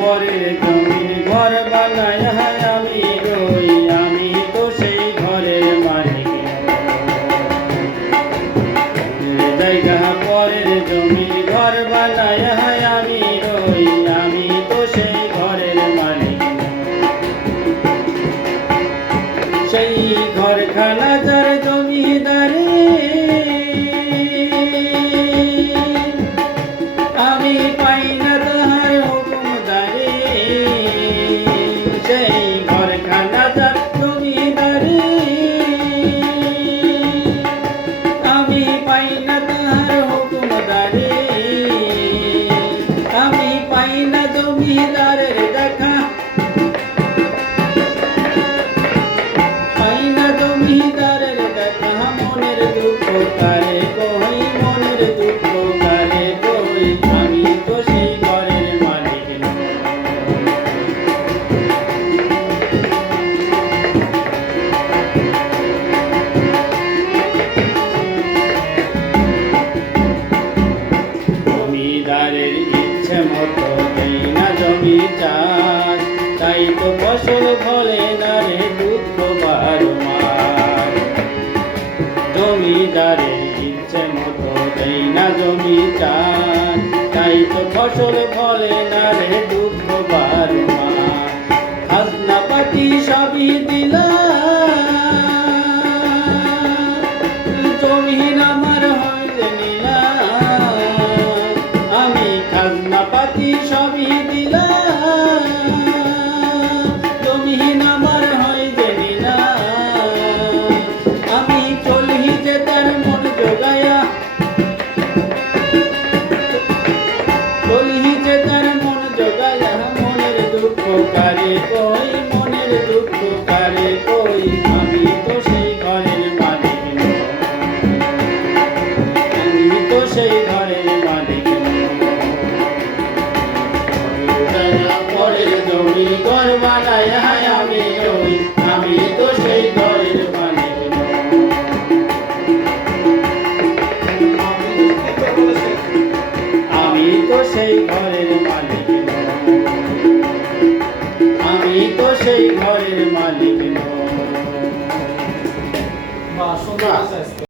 পরের জমির ঘর বানায় আমি রই, আমি তো সেই ঘরের মালিক। জায়গা পরের জমির ঘর বানায় আমি রই, আমি তো সেই ঘরের মালিক। সেই ঘরখানা যার জমিদারি, আমি পাই না তাহার হুকুমদারি। সেই ঘরখানা যার জমিদারি, আমি পাই না তাহার হুকুমদারি। আমি পাই না জমিদারের দেখা, পাই না জমিদারের দেখা। মনের দুঃখ কারে কই, মনের দুঃখ কারে কই, আমি তো সেই ঘরের মালিক নই। জমিদারের ইচ্ছে মতো দেই না জমি চাষ, তাই তো ফসল ফলে না রে দুঃখ বারমার। জমিদারের ইচ্ছে মতো দেই না জমি চাষ, তাই তো ফসল ফলে না রে দুঃখ বারমার। খাজনা পাতি সবই দিলাম, জমিন আমার হইলে নিলাম। আমি খাজনা পাতি সবই দিলাম, জমিন আমার হইলে নিলাম। আমি চলি যে তার মন জোগায়া, চলি যে তার মন জোগায়া। মনের দুঃখ কারে কই, মনের দুঃখ কারে কই, আমি তো সেই ঘরের মালিক নই। আমি তো সেই ঘরের মালিক নই। পরের জমি ঘর বানায় আমি রই, আমি তো সেই ঘরের মালিক নই। আমি তো সেই ঘরের মালিক।